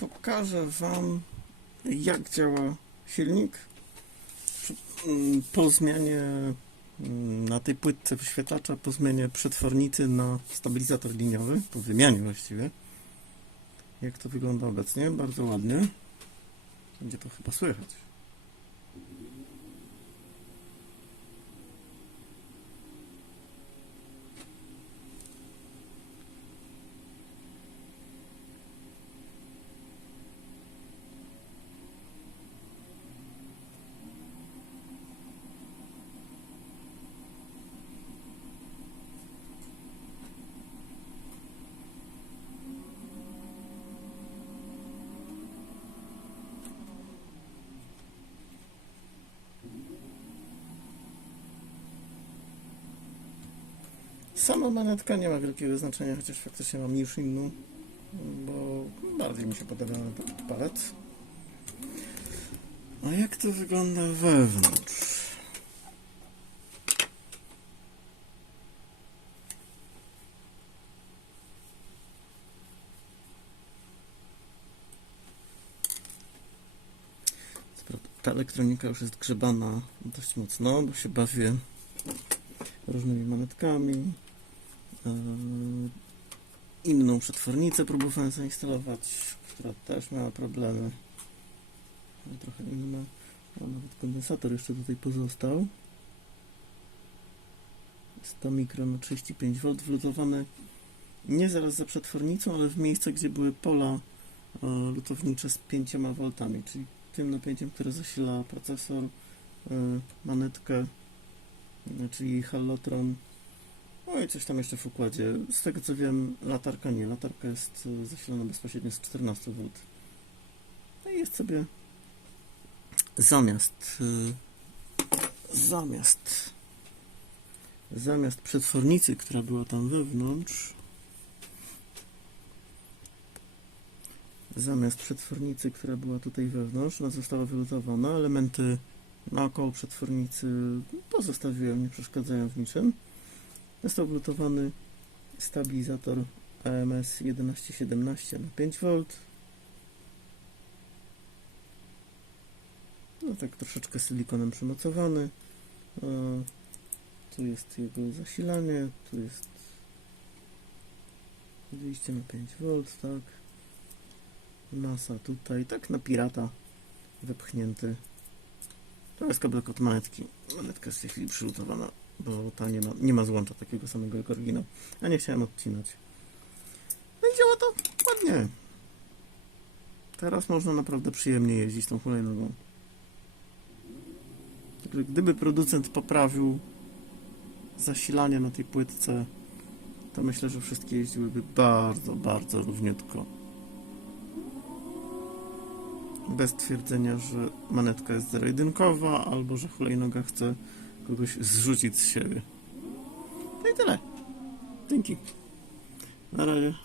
Pokażę Wam, jak działa silnik mm, po zmianie mm, na tej płytce wyświetlacza, po zmianie przetwornicy na stabilizator liniowy, po wymianie właściwie. Jak to wygląda obecnie? Bardzo ładnie. Będzie to chyba słychać. Sama manetka nie ma wielkiego znaczenia, chociaż faktycznie mam niż inną, bo bardziej mi się podoba ten palec. A jak to wygląda wewnątrz? Ta elektronika już jest grzebana dość mocno, bo się bawię różnymi manetkami. Yy, Inną przetwornicę próbowałem zainstalować, która też miała problemy. Trochę inna. A nawet kondensator jeszcze tutaj pozostał. 100 mikro na 35V wlutowany nie zaraz za przetwornicą, ale w miejsce, gdzie były pola e, lutownicze z 5 V, czyli tym napięciem, które zasila procesor, e, manetkę, e, czyli Hallotron. No i coś tam jeszcze w układzie. Z tego co wiem, latarka nie. Latarka jest e, zasilana bezpośrednio z 14 V. No i jest sobie zamiast e, zamiast zamiast przetwornicy, która była tam wewnątrz zamiast przetwornicy, która była tutaj wewnątrz, ona została wylutowana. Elementy naokoło przetwornicy pozostawiłem, nie przeszkadzają w niczym. Został wlutowany stabilizator AMS 1117 na 5V. No tak troszeczkę silikonem przymocowany. Tu jest jego zasilanie, tu jest wyjście na 5V, tak. NASA tutaj, tak na pirata wepchnięty. To jest kabelek od manetki. Manetka jest w tej chwili przylutowana, bo ta nie ma, nie ma złącza takiego samego jak oryginał. A nie chciałem odcinać. No i działa to ładnie. Teraz można naprawdę przyjemnie jeździć tą hulajnogą. Także gdyby producent poprawił zasilanie na tej płytce, to myślę, że wszystkie jeździłyby bardzo, bardzo równiutko. Bez twierdzenia, że manetka jest zero-jedynkowa, albo że hulajnoga chce kogoś zrzucić z siebie. No i tyle. Dzięki. Na razie.